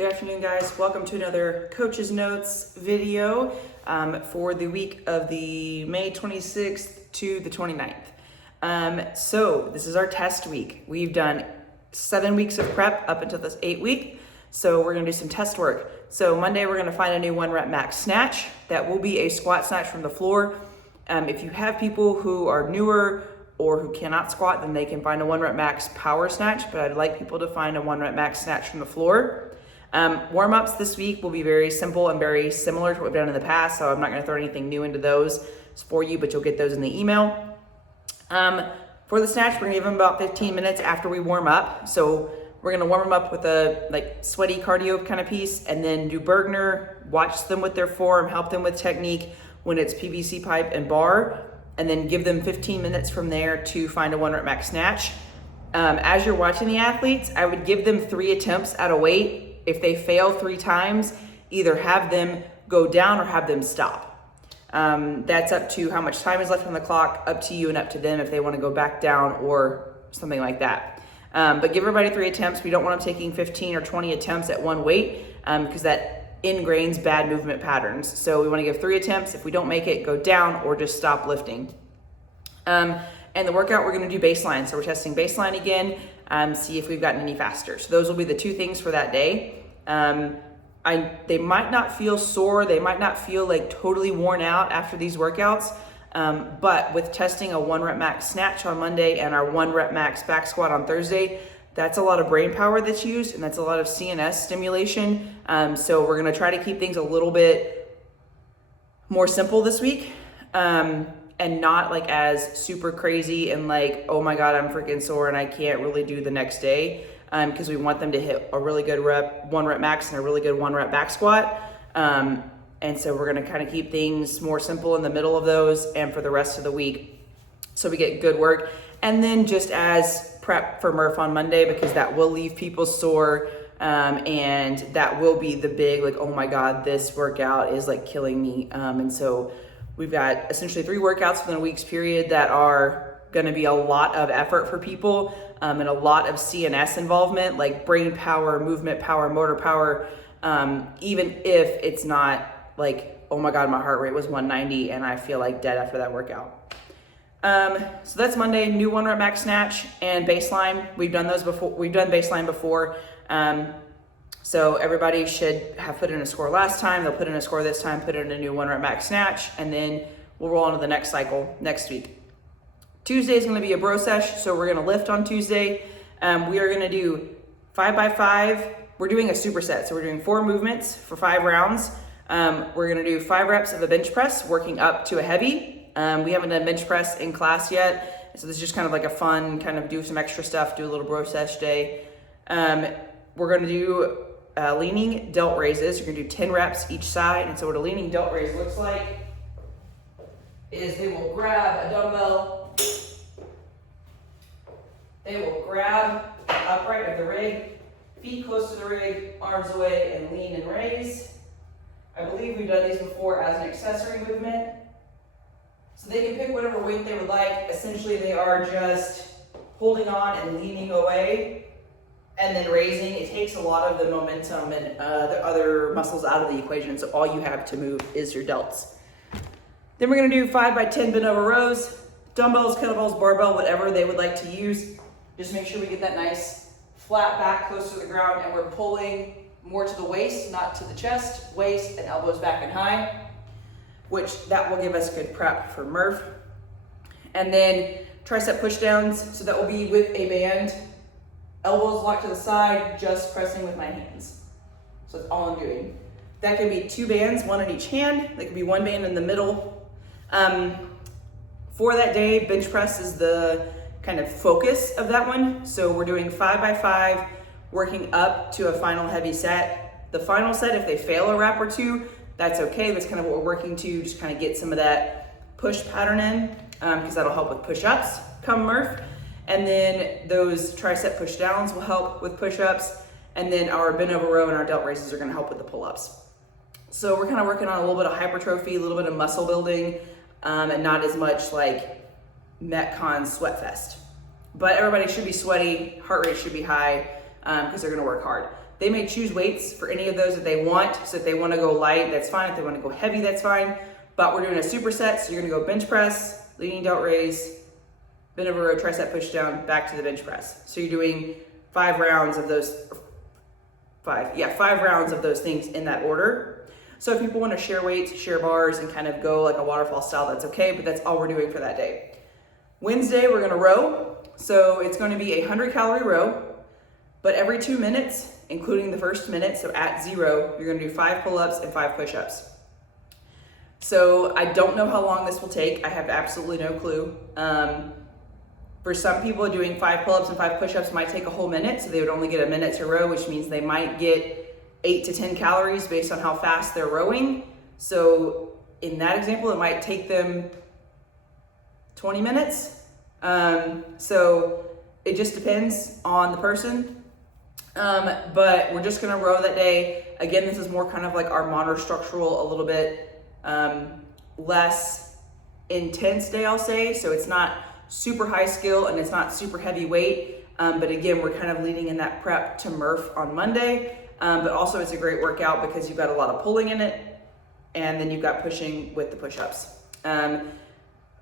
Good afternoon, guys. Welcome to another Coach's Notes video for the week of the May 26th to the 29th. So this is our test week. We've done 7 weeks of prep up until this 8th week. So we're gonna do some test work. So Monday, we're gonna find a new 1 rep max snatch. That will be a squat snatch from the floor. If you have people who are newer or who cannot squat, then they can find a 1 rep max power snatch, but I'd like people to find a 1 rep max snatch from the floor. Warm-ups this week will be very simple and very similar to what we've done in the past, so I'm not going to throw anything new into those for you, but you'll get those in the email. For the snatch, we're going to give them about 15 minutes after we warm up. So we're going to warm them up with a sweaty cardio kind of piece, and then do Bergner, watch them with their form, help them with technique when it's PVC pipe and bar, and then give them 15 minutes from there to find a 1 rep max snatch. As you're watching the athletes, I would give them 3 attempts at a weight. If they fail 3 times, either have them go down or have them stop. That's up to how much time is left on the clock, up to you and up to them if they want to go back down or something like that. But give everybody 3 attempts. We don't want them taking 15 or 20 attempts at one weight because that ingrains bad movement patterns. So we want to give 3 attempts. If we don't make it, go down or just stop lifting. And the workout, we're going to do baseline. So we're testing baseline again, see if we've gotten any faster. So those will be the 2 things for that day. They might not feel sore. They might not feel like totally worn out after these workouts. But with testing a 1 rep max snatch on Monday and our 1 rep max back squat on Thursday, that's a lot of brain power that's used, and that's a lot of CNS stimulation. So we're going to try to keep things a little bit more simple this week. And not like as super crazy and like, oh my God, I'm freaking sore and I can't really do the next day. Because we want them to hit a really good 1 rep max and a really good 1 rep back squat. And so we're gonna kind of keep things more simple in the middle of those and for the rest of the week, so we get good work. And then just as prep for Murph on Monday, because that will leave people sore. And that will be the big, like, oh my God, this workout is like killing me. And so we've got essentially 3 workouts within a week's period that are gonna be a lot of effort for people. And a lot of CNS involvement, like brain power, movement power, motor power, even if it's not like, oh my God, my heart rate was 190 and I feel like dead after that workout. So that's Monday, new 1 rep max snatch and baseline. We've done those before. We've done baseline before. So everybody should have put in a score last time. They'll put in a score this time, put in a new 1 rep max snatch, and then we'll roll on to the next cycle next week. Tuesday is going to be a bro sesh, so we're going to lift on Tuesday. We are going to do 5x5. We're doing a superset, so we're doing 4 movements for 5 rounds. We're going to do 5 reps of a bench press, working up to a heavy. We haven't done bench press in class yet, so this is just kind of like a fun, kind of do some extra stuff, do a little bro sesh day. We're going to do leaning delt raises. You're going to do 10 reps each side, and so what a leaning delt raise looks like is they will grab a dumbbell. They will grab the upright of the rig, feet close to the rig, arms away, and lean and raise. I believe we've done these before as an accessory movement. So they can pick whatever weight they would like. Essentially, they are just holding on and leaning away and then raising. It takes a lot of the momentum and the other muscles out of the equation, so all you have to move is your delts. Then we're going to do 5x10 bent over rows, dumbbells, kettlebells, barbell, whatever they would like to use. Just make sure we get that nice flat back close to the ground, and we're pulling more to the waist, not to the chest, waist, and elbows back and high, which that will give us good prep for Murph. And then tricep push downs, so that will be with a band, elbows locked to the side, just pressing with my hands. So that's all I'm doing. That can be 2 bands, 1 in each hand. That could be 1 band in the middle. For that day, bench press is the kind of focus of that one. So we're doing 5x5, working up to a final heavy set. The final set, if they fail a rep or 2, that's okay. That's kind of what we're working to, just kind of get some of that push pattern in, because that'll help with push-ups come Murph. And then those tricep push downs will help with push-ups. And then our bent over row and our delt raises are gonna help with the pull-ups. So we're kind of working on a little bit of hypertrophy, a little bit of muscle building, and not as much like Metcon sweat fest. But everybody should be sweaty, heart rate should be high, because they're gonna work hard. They may choose weights for any of those that they want. So if they want to go light, that's fine. If they want to go heavy, that's fine. But we're doing a superset, so you're going to go bench press, leaning delt raise, bend over row, tricep push down, back to the bench press. So you're doing 5 rounds of those, 5 rounds of those things in that order. So if people want to share weights, share bars, and kind of go like a waterfall style, that's okay, but that's all we're doing for that day. Wednesday, we're going to row. So it's going to be a 100-calorie row, but every 2 minutes, including the first minute, so at 0, you're going to do 5 pull-ups and 5 push-ups. So I don't know how long this will take. I have absolutely no clue. For some people, doing 5 pull-ups and 5 push-ups might take a whole minute, so they would only get a minute to row, which means they might get 8 to 10 calories based on how fast they're rowing. So in that example, it might take them 20 minutes. So it just depends on the person. But we're just gonna row that day. Again, this is more kind of like our monostructural, a little bit less intense day, I'll say. So it's not super high skill and it's not super heavy weight. But again, we're kind of leading in that prep to Murph on Monday. But also it's a great workout because you've got a lot of pulling in it and then you've got pushing with the push-ups.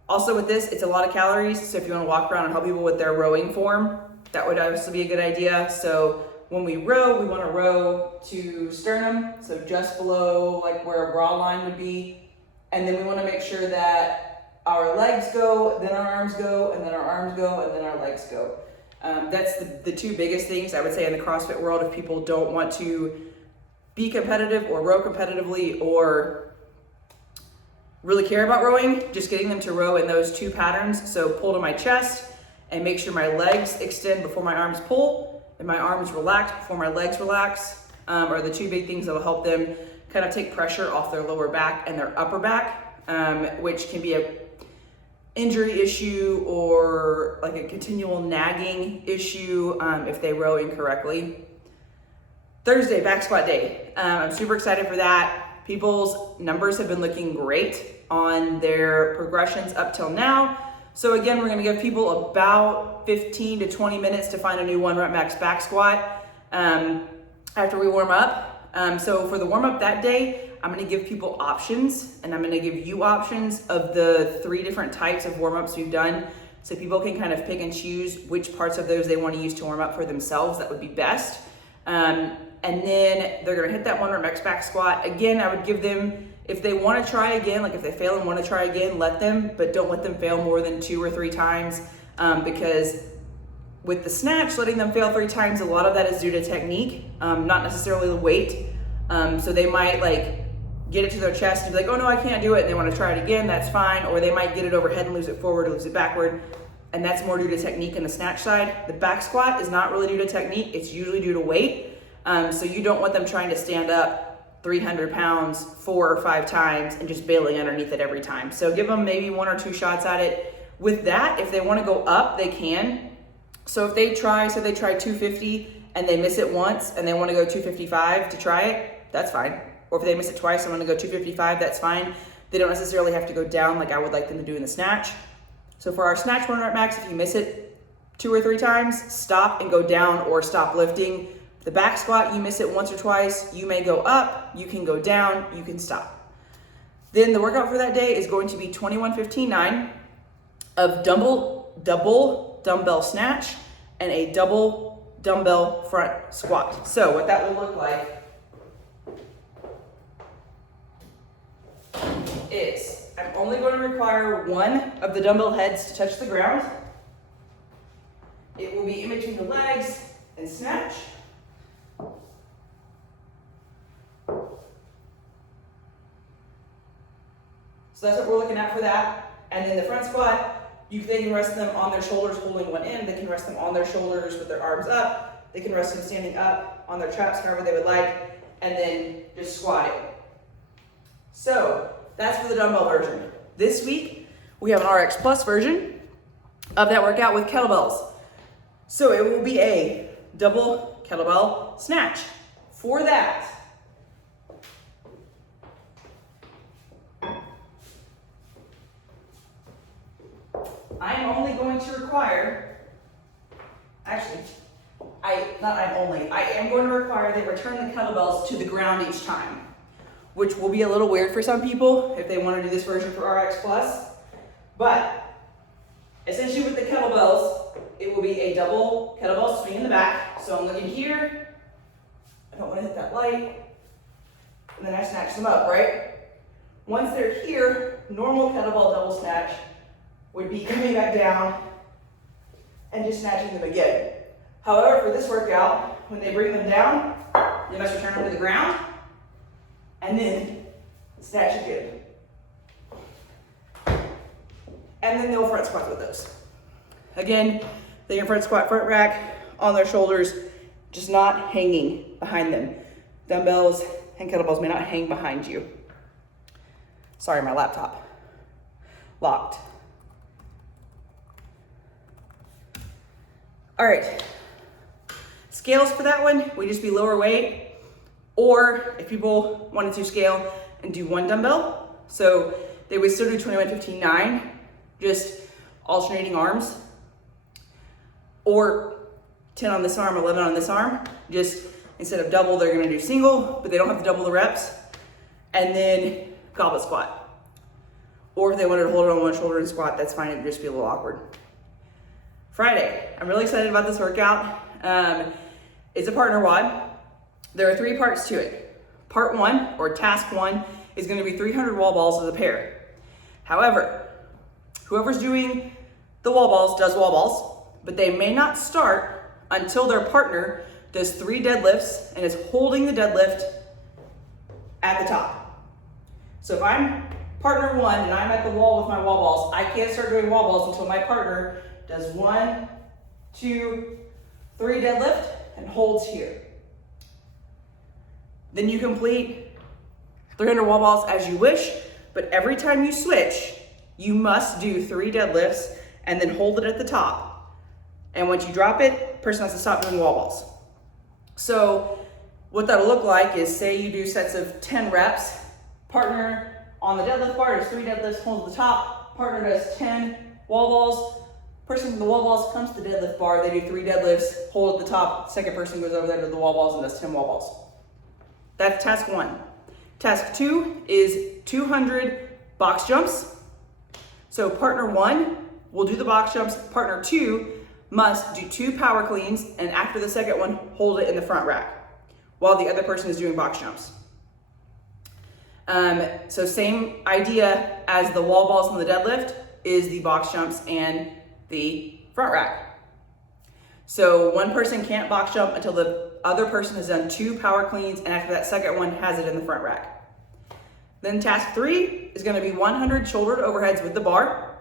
Also with this, it's a lot of calories. So if you want to walk around and help people with their rowing form, that would obviously be a good idea. So when we row, we want to row to sternum, so just below like where a bra line would be. And then we want to make sure that our legs go, then our arms go, and then our arms go, and then our legs go. That's the 2 biggest things I would say in the CrossFit world if people don't want to be competitive or row competitively or really care about rowing, just getting them to row in those 2 patterns. So pull to my chest and make sure my legs extend before my arms pull and my arms relax before my legs relax, are the 2 big things that will help them kind of take pressure off their lower back and their upper back, which can be a injury issue or like a continual nagging issue if they row incorrectly. Thursday, back squat day. I'm super excited for that. People's numbers have been looking great on their progressions up till now. So again, we're gonna give people about 15 to 20 minutes to find a new 1 rep max back squat after we warm up. So for the warm up that day, I'm gonna give people options and I'm gonna give you options of the 3 different types of warm ups we've done. So people can kind of pick and choose which parts of those they wanna use to warm up for themselves. That would be best. And then they're gonna hit that 1 rep max back squat. Again, I would give them, if they wanna try again, like if they fail and wanna try again, let them, but don't let them fail more than 2 or 3 times because with the snatch, letting them fail 3 times, a lot of that is due to technique, not necessarily the weight. So they might like get it to their chest and be like, oh no, I can't do it. And they wanna try it again, that's fine. Or they might get it overhead and lose it forward or lose it backward. And that's more due to technique in the snatch side. The back squat is not really due to technique, it's usually due to weight. So you don't want them trying to stand up 300 pounds 4 or 5 times and just bailing underneath it every time. So give them maybe 1 or 2 shots at it. With that, if they wanna go up, they can. So if they try, so they try 250 and they miss it once and they wanna go 255 to try it, that's fine. Or if they miss it twice and wanna go 255, that's fine. They don't necessarily have to go down like I would like them to do in the snatch. So for our snatch 1 rep max, if you miss it 2 or 3 times, stop and go down or stop lifting. The back squat, you miss it once or twice, you may go up, you can go down, you can stop. Then the workout for that day is going to be 21-15-9 of double dumbbell snatch and a double dumbbell front squat. So what that will look like is I'm only going to require 1 of the dumbbell heads to touch the ground. It will be in between the legs and snatch. So that's what we're looking at for that. And then the front squat, they can rest them on their shoulders holding one end. They can rest them on their shoulders with their arms up. They can rest them standing up on their traps, however they would like, and then just squat it. So that's for the dumbbell version. This week, we have an RX Plus version of that workout with kettlebells. So it will be a double kettlebell snatch. For that, I'm only going to require, actually, I am going to require they return the kettlebells to the ground each time, which will be a little weird for some people if they want to do this version for RX Plus. But essentially with the kettlebells, it will be a double kettlebell swing in the back. So I'm looking here, I don't want to hit that light, and then I snatch them up, right? Once they're here, normal kettlebell double snatch would be coming back down and just snatching them again. However, for this workout, when they bring them down, you must return them to the ground and then snatch again. And then they'll front squat with those. Again, they can front squat, front rack on their shoulders, just not hanging behind them. Dumbbells and kettlebells may not hang behind you. Sorry, my laptop. Locked. All right. Scales for that one would just be lower weight, or if people wanted to scale and do one dumbbell, so they would still do 21, 15, 9, just alternating arms, or 10 on this arm, 11 on this arm. Just instead of double, they're gonna do single, but they don't have to double the reps, and then goblet squat. Or if they wanted to hold it on one shoulder and squat, that's fine, it'd just be a little awkward. Friday, I'm really excited about this workout. It's a partner WOD. There are 3 parts to it. Part 1, or task 1, is gonna be 300 wall balls as a pair. However, whoever's doing the wall balls does wall balls, but they may not start until their partner does 3 deadlifts and is holding the deadlift at the top. So if I'm partner 1 and I'm at the wall with my wall balls, I can't start doing wall balls until my partner does 1, 2, 3 deadlift and holds here. Then you complete 300 wall balls as you wish, but every time you switch, you must do 3 deadlifts and then hold it at the top. And once you drop it, person has to stop doing wall balls. So what that'll look like is, say you do sets of 10 reps, partner on the deadlift bar does 3 deadlifts, holds at the top, partner does 10 wall balls, person from the wall balls comes to the deadlift bar, they do 3 deadlifts, hold at the top, second person goes over there to the wall balls and does 10 wall balls. That's task 1. Task 2 is 200 box jumps. So partner 1 will do the box jumps, partner 2 must do 2 power cleans, and after the second one, hold it in the front rack while the other person is doing box jumps. So same idea as the wall balls and the deadlift is the box jumps and the front rack. So one person can't box jump until the other person has done 2 power cleans, and after that second one has it in the front rack. Then task 3 is gonna be 100 shouldered overheads with the bar.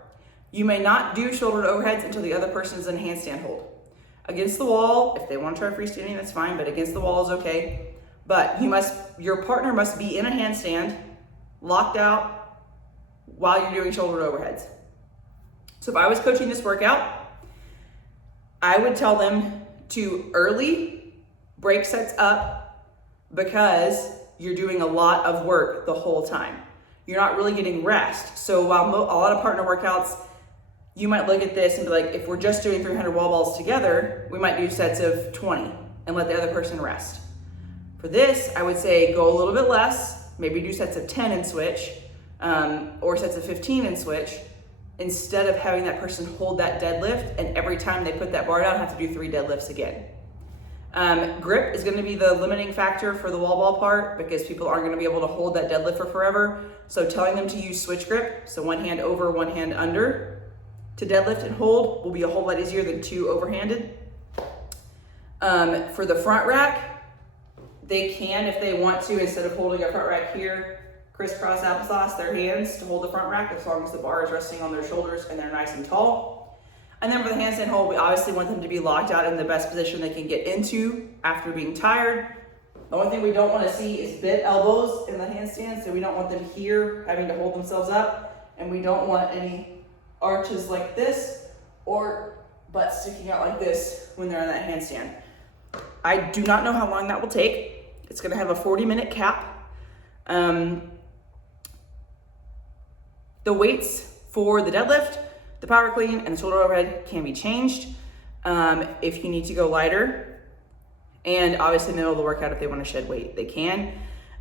You may not do shouldered overheads until the other person is in handstand hold. Against the wall, if they want to try freestanding, that's fine, but against the wall is okay. But your partner must be in a handstand, locked out, while you're doing shouldered overheads. So if I was coaching this workout, I would tell them to early break sets up, because you're doing a lot of work the whole time. You're not really getting rest. So while a lot of partner workouts, you might look at this and be like, if we're just doing 300 wall balls together, we might do sets of 20 and let the other person rest. For this, I would say go a little bit less, maybe do sets of 10 and switch, or sets of 15 and switch, instead of having that person hold that deadlift and every time they put that bar down have to do 3 deadlifts again. Grip is gonna be the limiting factor for the wall ball part, because people aren't gonna be able to hold that deadlift for forever. So telling them to use switch grip, so one hand over, one hand under, to deadlift and hold will be a whole lot easier than 2 overhanded. For the front rack, they can, if they want to, instead of holding a front rack here, crisscross applesauce their hands to hold the front rack, as long as the bar is resting on their shoulders and they're nice and tall. And then for the handstand hold, we obviously want them to be locked out in the best position they can get into after being tired. The only thing we don't want to see is bent elbows in the handstand, so we don't want them here having to hold themselves up, and we don't want any arches like this or butt sticking out like this when they're in that handstand. I do not know how long that will take. It's gonna have a 40-minute cap. The weights for the deadlift, the power clean, and the shoulder overhead can be changed. If you need to go lighter, And obviously in the middle of the workout, if they want to shed weight, they can.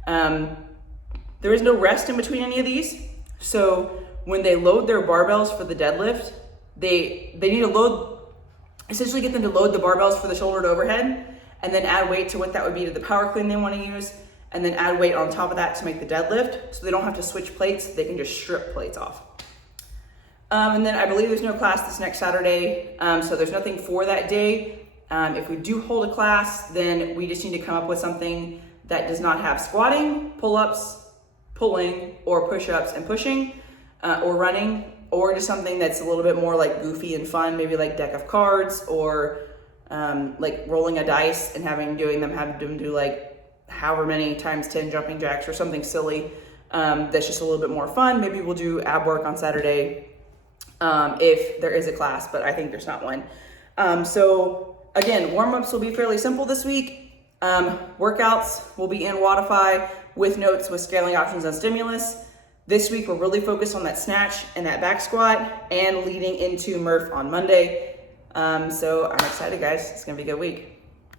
There is no rest in between any of these. So when they load their barbells for the deadlift, they need to essentially get them to load the barbells for the shoulder to overhead, and then add weight to what that would be to the power clean they want to use, and then add weight on top of that to make the deadlift, so they don't have to switch plates, they can just strip plates off. And then I believe there's no class this next Saturday, so there's nothing for that day. If we do hold a class, then we just need to come up with something that does not have squatting, pull-ups, pulling, or push-ups and pushing, or running, or just something that's a little bit more like goofy and fun, maybe like deck of cards, or like rolling a dice and have them do like however many times 10 jumping jacks or something silly that's just a little bit more fun. Maybe we'll do ab work on Saturday if there is a class, but I think there's not one. So again, warm-ups will be fairly simple this week. Workouts will be in Wodify with notes with scaling options on stimulus. This week, we're really focused on that snatch and that back squat and leading into Murph on Monday. So I'm excited, guys. It's gonna be a good week.